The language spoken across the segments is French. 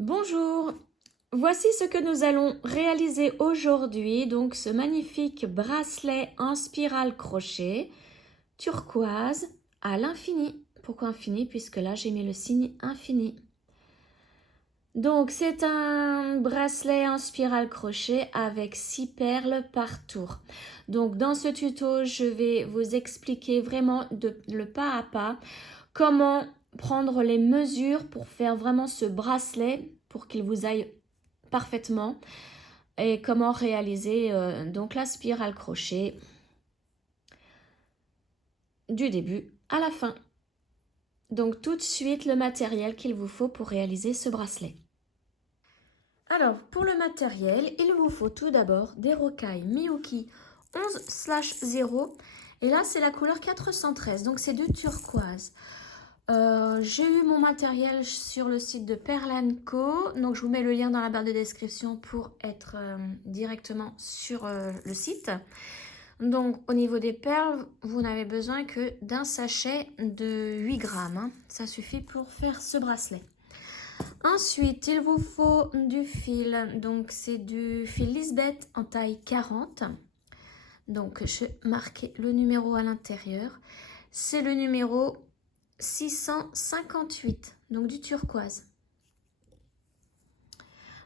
Bonjour, voici ce que nous allons réaliser aujourd'hui, donc ce magnifique bracelet en spirale crochet turquoise à l'infini. Pourquoi infini? Puisque là j'ai mis le signe infini. Donc c'est un bracelet en spirale crochet avec 6 perles par tour. Donc dans ce tuto je vais vous expliquer vraiment le pas à pas comment prendre les mesures pour faire vraiment ce bracelet pour qu'il vous aille parfaitement et comment réaliser donc la spirale crochet du début à la fin. Donc tout de suite le matériel qu'il vous faut pour réaliser ce bracelet. Alors pour le matériel, il vous faut tout d'abord des rocailles Miyuki 11/0 et là c'est la couleur 413, donc c'est du turquoise. J'ai eu mon matériel sur le site de Perle & Co, donc je vous mets le lien dans la barre de description pour être directement sur le site. Donc au niveau des perles, vous n'avez besoin que d'un sachet de 8 grammes, hein. Ça suffit pour faire ce bracelet. Ensuite, il vous faut du fil, donc c'est du fil Lisbeth en taille 40. Donc je vais marquer le numéro à l'intérieur. C'est le numéro 658, donc du turquoise.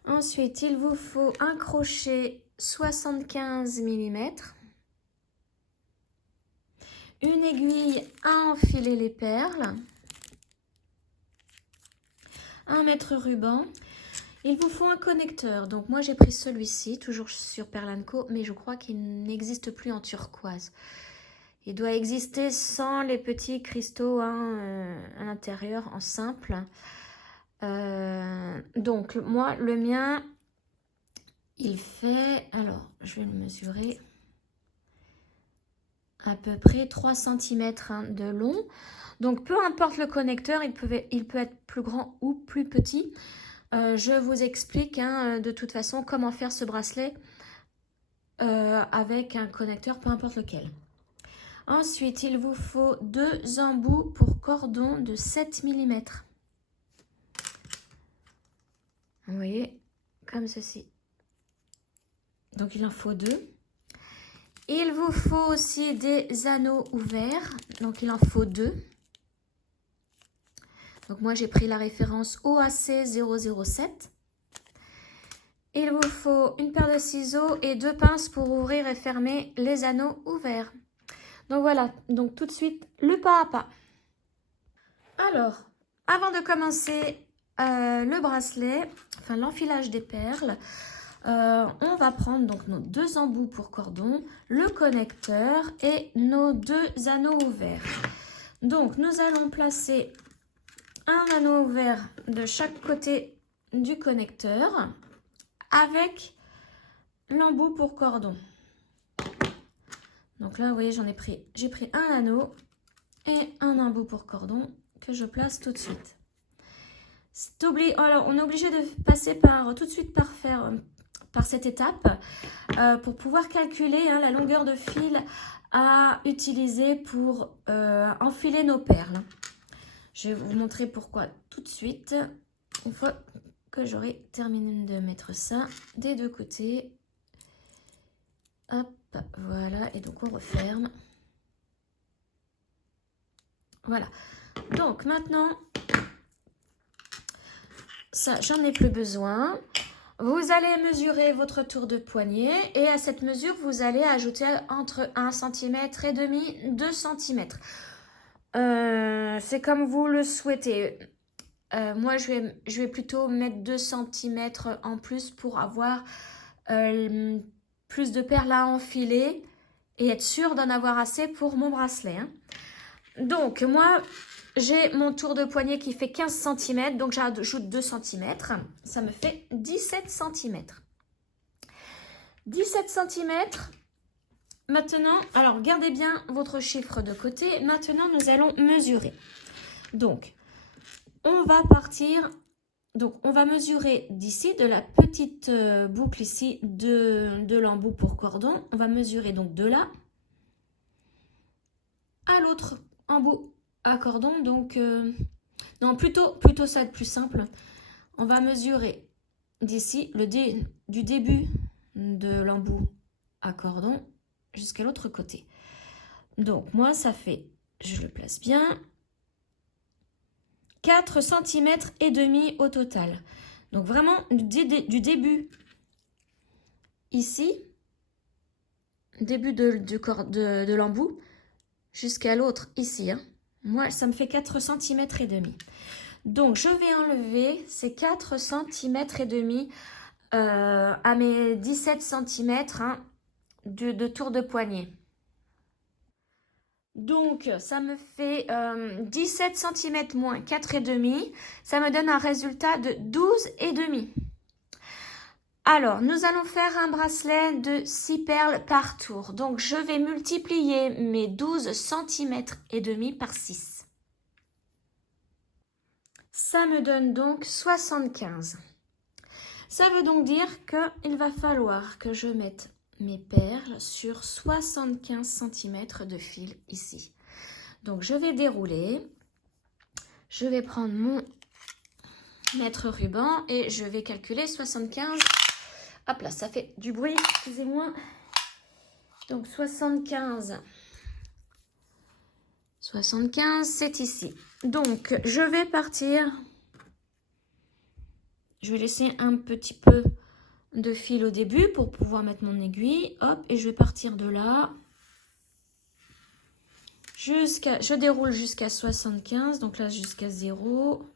Ensuite, il vous faut un crochet 75 mm, une aiguille à enfiler les perles, un mètre ruban. Il vous faut un connecteur, donc moi j'ai pris celui-ci, toujours sur Perle & Co, mais je crois qu'il n'existe plus en turquoise. Il doit exister sans les petits cristaux hein, à l'intérieur, en simple. Donc moi le mien il fait, alors je vais le mesurer, à peu près 3 cm hein, de long. Donc peu importe le connecteur, il peut être plus grand ou plus petit. Je vous explique hein, de toute façon comment faire ce bracelet avec un connecteur, peu importe lequel. Ensuite, il vous faut 2 embouts pour cordon de 7 mm. Vous voyez, comme ceci. Donc il en faut 2. Il vous faut aussi des anneaux ouverts, donc il en faut 2. Donc moi j'ai pris la référence OAC 007. Il vous faut une paire de ciseaux et 2 pinces pour ouvrir et fermer les anneaux ouverts. Donc voilà, donc tout de suite le pas à pas. Alors, avant de commencer le bracelet, enfin l'enfilage des perles, on va prendre donc nos 2 embouts pour cordon, le connecteur et nos 2 anneaux ouverts. Donc nous allons placer un anneau ouvert de chaque côté du connecteur avec l'embout pour cordon. Donc là vous voyez j'ai pris un anneau et un embout pour cordon que je place tout de suite. Alors on est obligé de passer tout de suite par cette étape pour pouvoir calculer hein, la longueur de fil à utiliser pour enfiler nos perles. Je vais vous montrer pourquoi tout de suite, une fois que j'aurai terminé de mettre ça des 2 côtés. Hop, voilà, et donc on referme. Voilà, donc maintenant, ça j'en ai plus besoin. Vous allez mesurer votre tour de poignet et à cette mesure, vous allez ajouter entre 1 cm et demi, 2 cm. C'est comme vous le souhaitez. Moi, je vais plutôt mettre 2 cm en plus pour avoir plus de perles à enfiler et être sûre d'en avoir assez pour mon bracelet. Hein. Donc, moi, j'ai mon tour de poignet qui fait 15 cm, donc j'ajoute 2 cm. Ça me fait 17 cm. 17 cm. Maintenant, alors gardez bien votre chiffre de côté. Maintenant, nous allons mesurer. Donc, on va partir, donc on va mesurer d'ici, de la petite boucle ici de l'embout pour cordon. On va mesurer donc de là à l'autre embout à cordon. Donc, non, plutôt ça va être plus simple. on va mesurer d'ici du début de l'embout à cordon jusqu'à l'autre côté. Donc moi ça fait, je le place bien, 4 cm et demi au total. Donc vraiment du début ici, début de l'embout jusqu'à l'autre ici. Hein. Moi ça me fait 4 cm et demi. Donc je vais enlever ces 4 cm et demi à mes 17 cm hein, de tour de poignet. Donc ça me fait 17 cm moins 4,5. Ça me donne un résultat de 12,5. Alors, nous allons faire un bracelet de 6 perles par tour. Donc, je vais multiplier mes 12 cm et demi par 6. Ça me donne donc 75. Ça veut donc dire qu'il va falloir que je mette mes perles sur 75 cm de fil ici. Donc, je vais dérouler. Je vais prendre mon mètre ruban et je vais calculer 75. Hop là, ça fait du bruit, excusez-moi. Donc 75, c'est ici. Donc je vais partir. Je vais laisser un petit peu de fil au début pour pouvoir mettre mon aiguille. Hop, et je vais partir de là. Je déroule jusqu'à 75, donc là jusqu'à 0.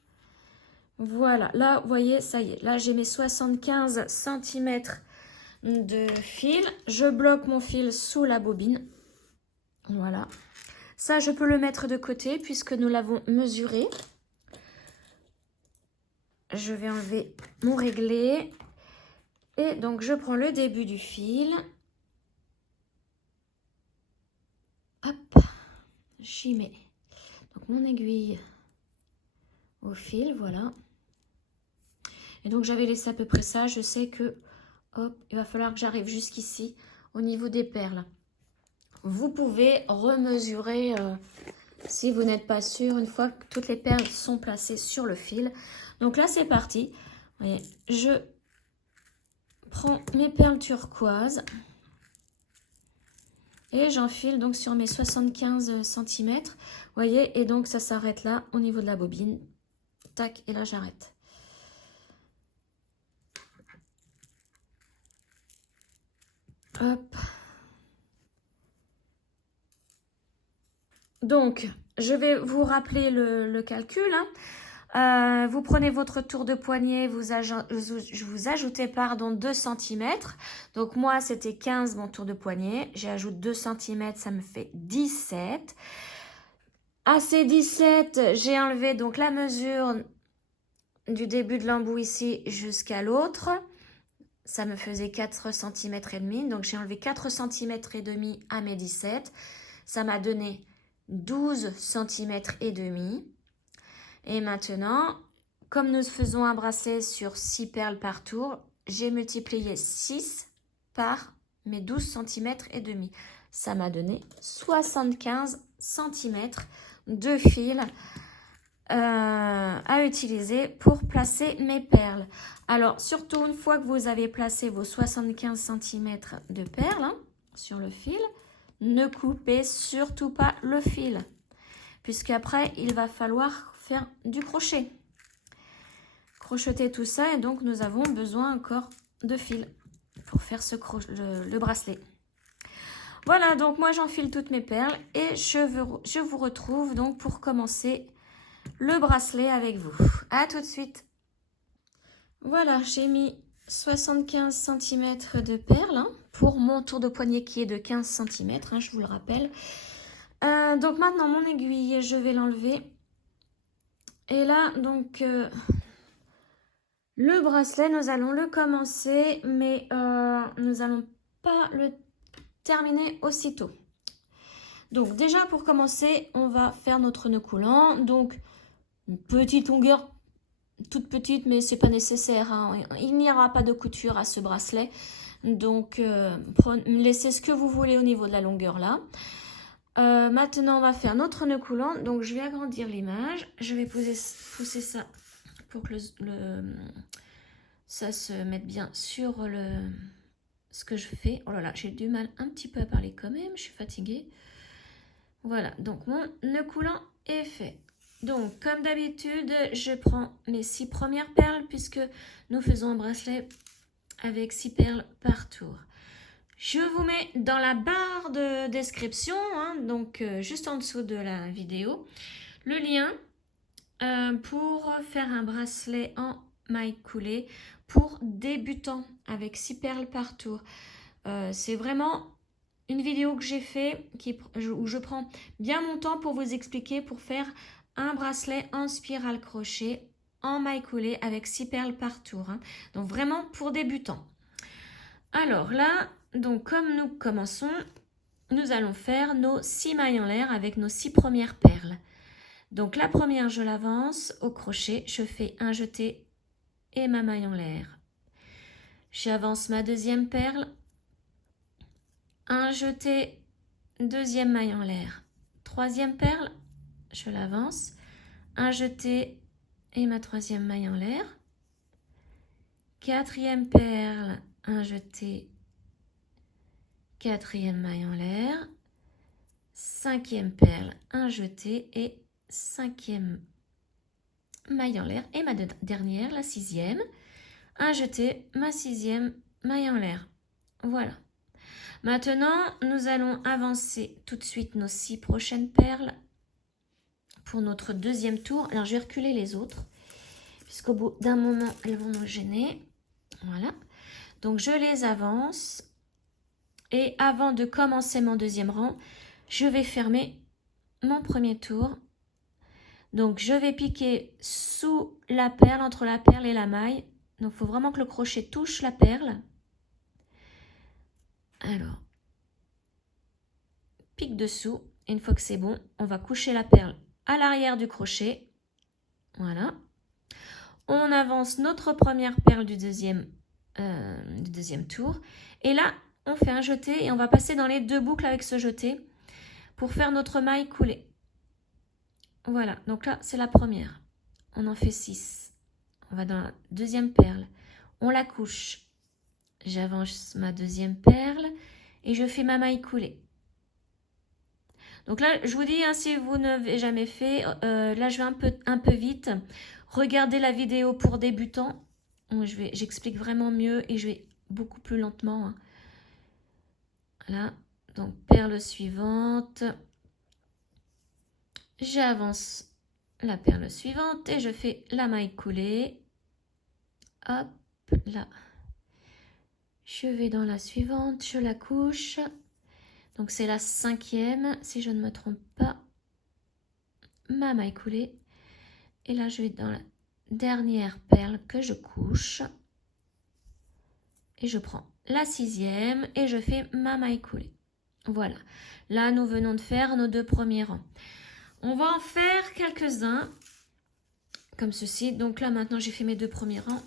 Voilà, là, vous voyez, ça y est. Là, j'ai mes 75 cm de fil. Je bloque mon fil sous la bobine. Voilà. Ça, je peux le mettre de côté puisque nous l'avons mesuré. Je vais enlever mon réglé. Et donc, je prends le début du fil. Hop, j'y mets donc mon aiguille au fil, voilà. Et donc, j'avais laissé à peu près ça. Je sais que, hop, il va falloir que j'arrive jusqu'ici au niveau des perles. Vous pouvez remesurer si vous n'êtes pas sûr une fois que toutes les perles sont placées sur le fil. Donc là, c'est parti. Vous voyez, je prends mes perles turquoises et j'enfile donc sur mes 75 cm. Vous voyez, et donc ça s'arrête là au niveau de la bobine. Tac, et là j'arrête. Hop. Donc, je vais vous rappeler le calcul. Hein. Vous prenez votre tour de poignet, vous ajoutez 2 cm. Donc, moi, c'était 15 mon tour de poignet. J'ajoute 2 cm, ça me fait 17. À ces 17, j'ai enlevé donc la mesure du début de l'embout ici jusqu'à l'autre. Ça me faisait 4 cm et demi. Donc, j'ai enlevé 4 cm et demi à mes 17. Ça m'a donné 12 cm et demi. Et maintenant, comme nous faisons un bracelet sur 6 perles par tour, j'ai multiplié 6 par mes 12 cm et demi. Ça m'a donné 75 cm de fil à utiliser pour placer mes perles. Alors, surtout une fois que vous avez placé vos 75 cm de perles hein, sur le fil, ne coupez surtout pas le fil, puisqu'après, il va falloir faire du crochet. Crocheter tout ça, et donc nous avons besoin encore de fil pour faire le bracelet. Voilà, donc moi j'enfile toutes mes perles et je vous retrouve donc pour commencer le bracelet avec vous. À tout de suite. Voilà, j'ai mis 75 cm de perles hein, pour mon tour de poignet qui est de 15 cm, hein, je vous le rappelle. Donc maintenant mon aiguille, je vais l'enlever. Et là, donc, le bracelet, nous allons le commencer, mais nous n'allons pas le terminer aussitôt. Donc déjà pour commencer, on va faire notre nœud coulant. Donc une petite longueur, toute petite, mais c'est pas nécessaire. Hein. Il n'y aura pas de couture à ce bracelet. Donc laissez ce que vous voulez au niveau de la longueur là. Maintenant, on va faire notre nœud coulant. Donc, je vais agrandir l'image. Je vais pousser ça pour que ça se mette bien sur ce que je fais. Oh là là, j'ai du mal un petit peu à parler quand même, je suis fatiguée. Voilà, donc mon nœud coulant est fait. Donc, comme d'habitude, je prends mes 6 premières perles puisque nous faisons un bracelet avec 6 perles par tour. Je vous mets dans la barre de description, hein, donc juste en dessous de la vidéo, le lien pour faire un bracelet en maille coulée pour débutants avec 6 perles par tour. C'est vraiment une vidéo que j'ai fait où je prends bien mon temps pour vous expliquer pour faire un bracelet en spirale crochet en maille coulée avec 6 perles par tour. Hein. Donc vraiment pour débutants. Alors là, donc comme nous commençons, nous allons faire nos 6 mailles en l'air avec nos 6 premières perles. Donc la première, je l'avance au crochet, je fais un jeté et ma maille en l'air. J'avance ma deuxième perle, un jeté, deuxième maille en l'air. Troisième perle, je l'avance, un jeté et ma troisième maille en l'air. Quatrième perle, un jeté, quatrième maille en l'air. Cinquième perle, un jeté et cinquième maille en l'air. Et ma dernière, la sixième, un jeté, ma sixième maille en l'air. Voilà. Maintenant, nous allons avancer tout de suite nos 6 prochaines perles pour notre deuxième tour. Alors, je vais reculer les autres, puisqu'au bout d'un moment, elles vont nous gêner. Voilà. Donc, je les avance. Et avant de commencer mon deuxième rang, je vais fermer mon premier tour. Donc, je vais piquer sous la perle, entre la perle et la maille. Donc, il faut vraiment que le crochet touche la perle. Alors, pique dessous. Et une fois que c'est bon, on va coucher la perle à l'arrière du crochet. Voilà. On avance notre première perle du deuxième tour. Et là, on fait un jeté et on va passer dans les 2 boucles avec ce jeté pour faire notre maille coulée. Voilà, donc là, c'est la première. On en fait 6. On va dans la deuxième perle. On la couche. J'avance ma deuxième perle et je fais ma maille coulée. Donc là, je vous dis, hein, si vous n'avez jamais fait, là, je vais un peu vite. Regardez la vidéo pour débutants. J'explique vraiment mieux et je vais beaucoup plus lentement. Hein. Là, donc perle suivante. J'avance la perle suivante et je fais la maille coulée. Hop, là. Je vais dans la suivante, je la couche. Donc c'est la 5e, si je ne me trompe pas. Ma maille coulée. Et là, je vais dans la dernière perle que je couche. Et je prends la 6e et je fais ma maille coulée. Voilà. Là, nous venons de faire nos 2 premiers rangs. On va en faire quelques-uns comme ceci. Donc là, maintenant, j'ai fait mes 2 premiers rangs.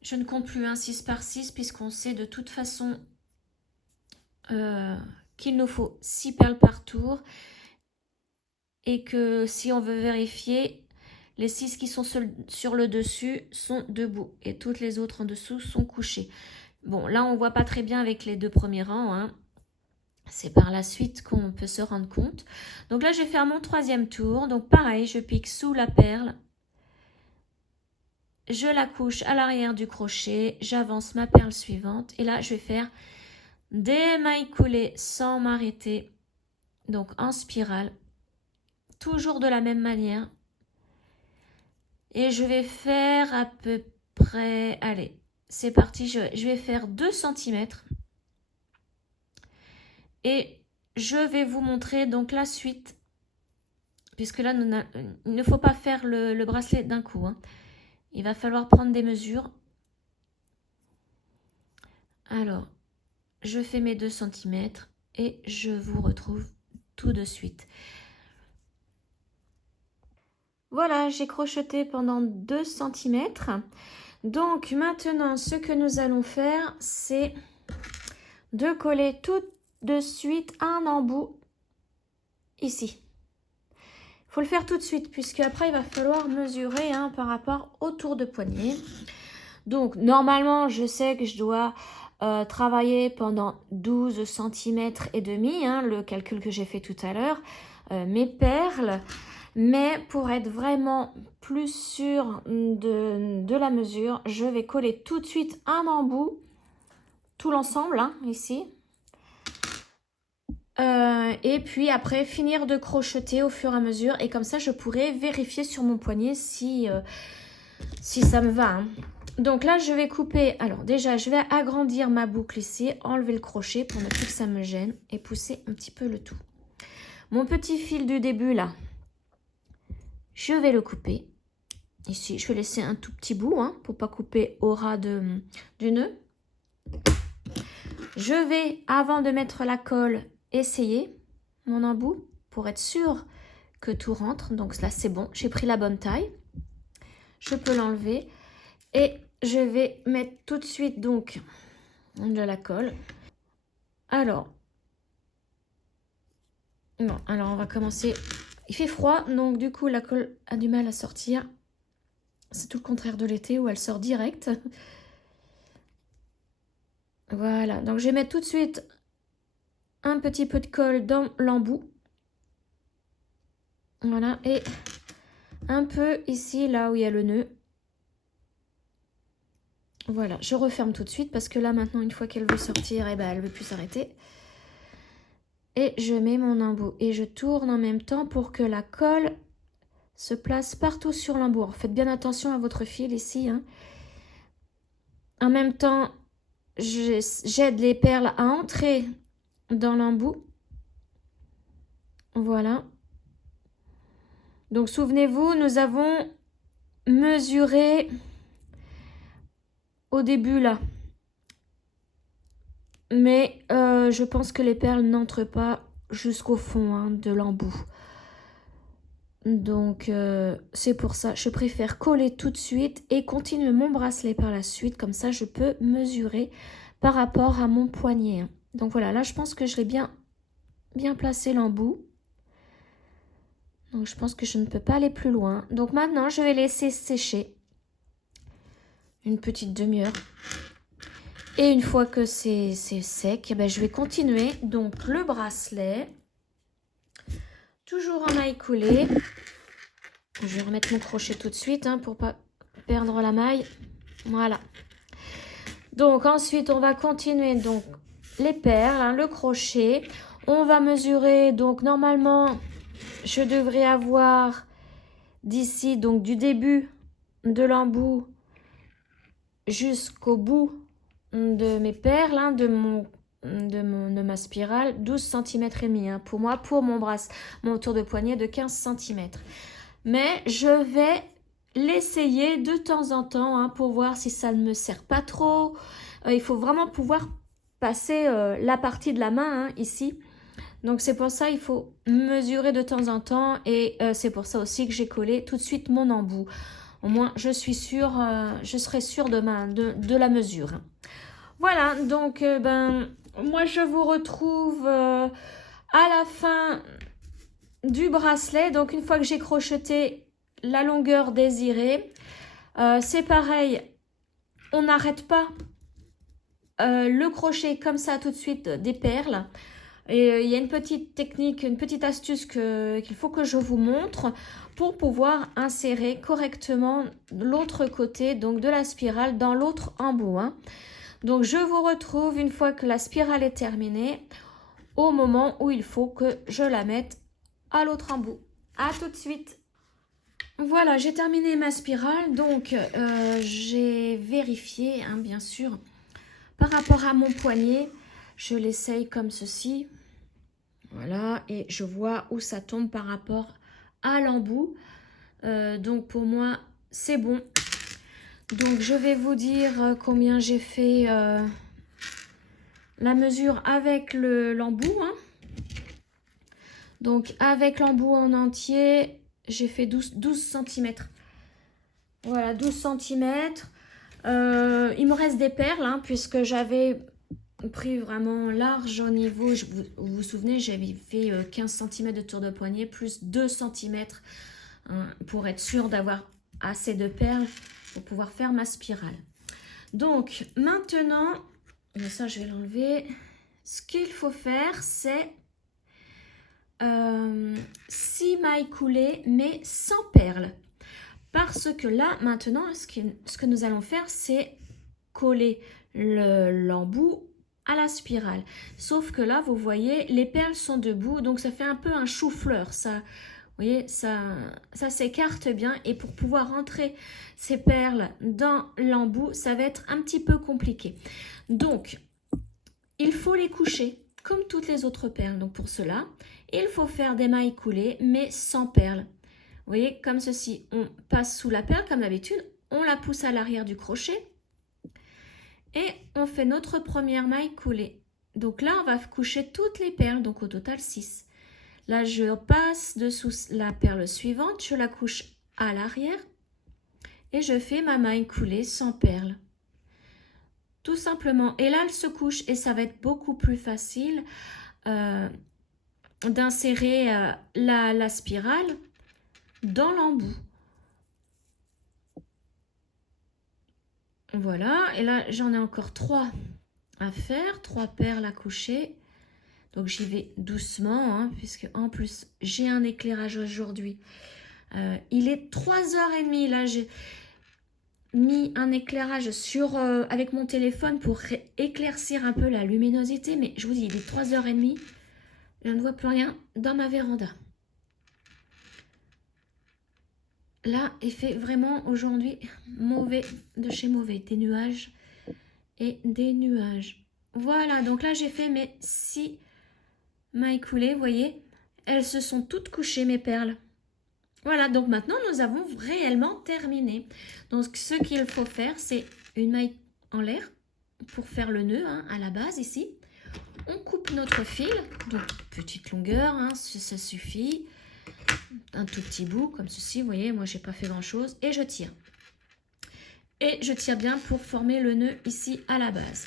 Je ne compte plus un 6 par 6 puisqu'on sait de toute façon qu'il nous faut 6 perles par tour. Et que si on veut vérifier, les 6 qui sont sur le dessus sont debout. Et toutes les autres en dessous sont couchées. Bon, là, on ne voit pas très bien avec les 2 premiers rangs. Hein. C'est par la suite qu'on peut se rendre compte. Donc là, je vais faire mon 3e tour. Donc pareil, je pique sous la perle. Je la couche à l'arrière du crochet. J'avance ma perle suivante. Et là, je vais faire des mailles coulées sans m'arrêter. Donc en spirale. Toujours de la même manière. Et je vais faire à peu près... Allez, c'est parti. Je vais faire 2 cm. Et je vais vous montrer donc la suite. Puisque là, il ne faut pas faire le bracelet d'un coup. Hein. Il va falloir prendre des mesures. Alors, je fais mes 2 cm et je vous retrouve tout de suite. Voilà, j'ai crocheté pendant 2 cm. Donc maintenant, ce que nous allons faire, c'est de coller tout de suite un embout ici. Il faut le faire tout de suite puisque après il va falloir mesurer hein, par rapport au tour de poignet. Donc normalement je sais que je dois travailler pendant 12 cm et demi, hein, le calcul que j'ai fait tout à l'heure, mes perles. Mais pour être vraiment plus sûre de la mesure, je vais coller tout de suite un embout, tout l'ensemble hein, ici. Et puis après finir de crocheter au fur et à mesure et comme ça je pourrai vérifier sur mon poignet si ça me va hein. Donc là je vais couper, alors déjà je vais agrandir ma boucle ici, enlever le crochet pour ne plus que ça me gêne et pousser un petit peu le tout. Mon petit fil du début là, je vais le couper ici, je vais laisser un tout petit bout hein, pour pas couper au ras du nœud. Je vais, avant de mettre la colle, essayer mon embout pour être sûre que tout rentre. Donc là c'est bon, j'ai pris la bonne taille. Je peux l'enlever et je vais mettre tout de suite donc de la colle. Alors on va commencer. Il fait froid donc du coup la colle a du mal à sortir. C'est tout le contraire de l'été où elle sort direct. Voilà, donc je vais mettre tout de suite un petit peu de colle dans l'embout. Voilà, et un peu ici, là où il y a le nœud. Voilà, je referme tout de suite parce que là, maintenant, une fois qu'elle veut sortir, eh ben, elle ne veut plus s'arrêter. Et je mets mon embout et je tourne en même temps pour que la colle se place partout sur l'embout. Faites bien attention à votre fil ici. Hein. En même temps, j'aide les perles à entrer dans l'embout. Voilà. Donc, souvenez-vous, nous avons mesuré au début là. Mais je pense que les perles n'entrent pas jusqu'au fond hein, de l'embout. Donc, c'est pour ça, je préfère coller tout de suite et continuer mon bracelet par la suite. Comme ça, je peux mesurer par rapport à mon poignet. Hein. Donc voilà, là, je pense que je l'ai bien placé l'embout. Donc, je pense que je ne peux pas aller plus loin. Donc maintenant, je vais laisser sécher une petite demi-heure. Et une fois que c'est sec, eh ben, je vais continuer. Donc, le bracelet, toujours en maille coulée. Je vais remettre mon crochet tout de suite hein, pour ne pas perdre la maille. Voilà. Donc, ensuite, on va continuer donc les perles, hein, le crochet. On va mesurer, donc normalement, je devrais avoir d'ici, donc du début de l'embout jusqu'au bout de mes perles, hein, de ma spirale, 12 cm et demi hein, pour moi, pour mon tour de poignet de 15 cm. Mais je vais l'essayer de temps en temps hein, pour voir si ça ne me sert pas trop. Il faut vraiment pouvoir passer la partie de la main hein, ici. Donc c'est pour ça il faut mesurer de temps en temps et c'est pour ça aussi que j'ai collé tout de suite mon embout. Au moins je suis sûre, je serai sûre de la mesure. Voilà, donc moi je vous retrouve à la fin du bracelet. Donc une fois que j'ai crocheté la longueur désirée, c'est pareil, on n'arrête pas le crochet comme ça tout de suite des perles. Et il y a une petite technique, une petite astuce qu'il faut que je vous montre pour pouvoir insérer correctement l'autre côté donc de la spirale dans l'autre embout. Hein. Donc je vous retrouve une fois que la spirale est terminée au moment où il faut que je la mette à l'autre embout. À tout de suite. Voilà, j'ai terminé ma spirale. Donc j'ai vérifié hein, bien sûr par rapport à mon poignet. Je l'essaye comme ceci. Voilà, et je vois où ça tombe par rapport à l'embout. Donc pour moi, c'est bon. Donc je vais vous dire combien j'ai fait la mesure avec l'embout. Hein. Donc avec l'embout en entier, j'ai fait 12 cm. Voilà, 12 cm. Il me reste des perles, hein, puisque j'avais pris vraiment large au niveau. Vous vous souvenez, j'avais fait 15 cm de tour de poignet plus 2 cm hein, pour être sûr d'avoir assez de perles pour pouvoir faire ma spirale. Donc maintenant, et ça je vais l'enlever. Ce qu'il faut faire, c'est 6 mailles coulées, mais sans perles. Parce que là, maintenant, ce que nous allons faire, c'est coller l'embout à la spirale. Sauf que là, vous voyez, les perles sont debout, donc ça fait un peu un chou-fleur. Ça, vous voyez, ça s'écarte bien. Et pour pouvoir rentrer ces perles dans l'embout, ça va être un petit peu compliqué. Donc, il faut les coucher comme toutes les autres perles. Donc pour cela, il faut faire des mailles coulées, mais sans perles. Vous voyez, comme ceci, on passe sous la perle comme d'habitude, on la pousse à l'arrière du crochet et on fait notre première maille coulée. Donc là, on va coucher toutes les perles, donc au total 6. Là, je passe dessous la perle suivante, je la couche à l'arrière et je fais ma maille coulée sans perles. Tout simplement. Et là, elle se couche et ça va être beaucoup plus facile d'insérer la spirale dans l'embout. Voilà. Et là, j'en ai encore 3 à faire. 3 perles à coucher. Donc, j'y vais doucement, hein, puisque en plus, j'ai un éclairage aujourd'hui. Il est 3h30. Là, j'ai mis un éclairage avec mon téléphone pour éclaircir un peu la luminosité, mais je vous dis, il est 3h30, je ne vois plus rien dans ma véranda. Là, il fait vraiment aujourd'hui mauvais de chez mauvais, des nuages et des nuages. Voilà, donc là j'ai fait mes 6 mailles coulées, vous voyez, elles se sont toutes couchées mes perles. Voilà, donc maintenant, nous avons réellement terminé. Donc, ce qu'il faut faire, c'est une maille en l'air pour faire le nœud hein, à la base ici. On coupe notre fil, donc petite longueur, hein, ça suffit. Un tout petit bout, comme ceci, vous voyez, moi, j'ai pas fait grand-chose. Et je tire. Et je tire bien pour former le nœud ici à la base.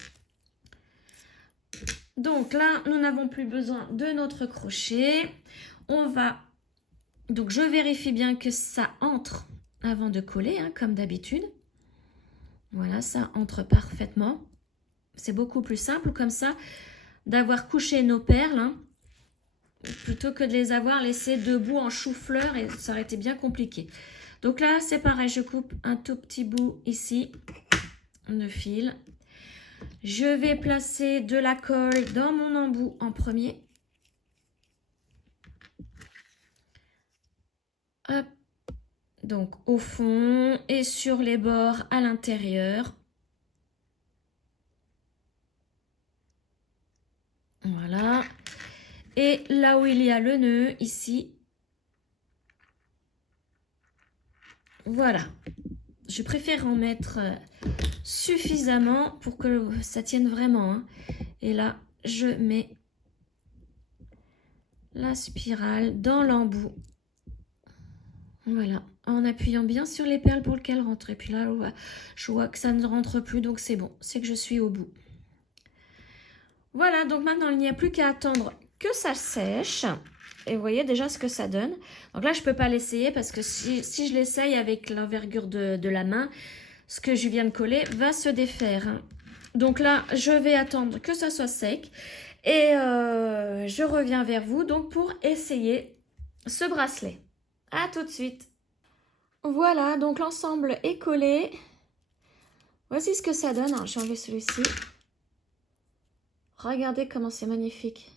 Donc là, nous n'avons plus besoin de notre crochet. On va... Donc, je vérifie bien que ça entre avant de coller, hein, comme d'habitude. Voilà, ça entre parfaitement. C'est beaucoup plus simple comme ça d'avoir couché nos perles, hein, plutôt que de les avoir laissées debout en chou-fleur et ça aurait été bien compliqué. Donc là, c'est pareil, je coupe un tout petit bout ici de fil. Je vais placer de la colle dans mon embout en premier. Hop. Donc au fond et sur les bords à l'intérieur. Voilà. Et là où il y a le nœud, ici. Voilà. Je préfère en mettre suffisamment pour que ça tienne vraiment. Hein. Et là, je mets la spirale dans l'embout. Voilà, en appuyant bien sur les perles pour qu'elles rentrent. Et puis là, je vois que ça ne rentre plus, donc c'est bon, c'est que je suis au bout. Voilà, donc maintenant, il n'y a plus qu'à attendre que ça sèche. Et vous voyez déjà ce que ça donne. Donc là, je ne peux pas l'essayer parce que si je l'essaye avec l'envergure de la main, ce que je viens de coller va se défaire. Hein. Donc là, je vais attendre que ça soit sec. Et je reviens vers vous donc pour essayer ce bracelet. À tout de suite. Voilà, donc l'ensemble est collé. Voici ce que ça donne. Alors, j'ai enlevé celui-ci. Regardez comment c'est magnifique.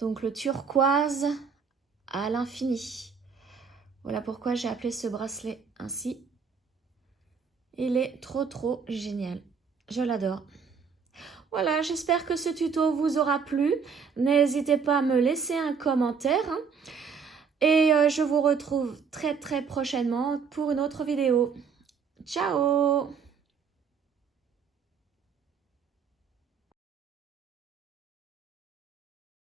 Donc le turquoise à l'infini. Voilà pourquoi j'ai appelé ce bracelet ainsi. Il est trop génial. Je l'adore. Voilà, j'espère que ce tuto vous aura plu. N'hésitez pas à me laisser un commentaire. Hein. Et je vous retrouve très prochainement pour une autre vidéo. Ciao!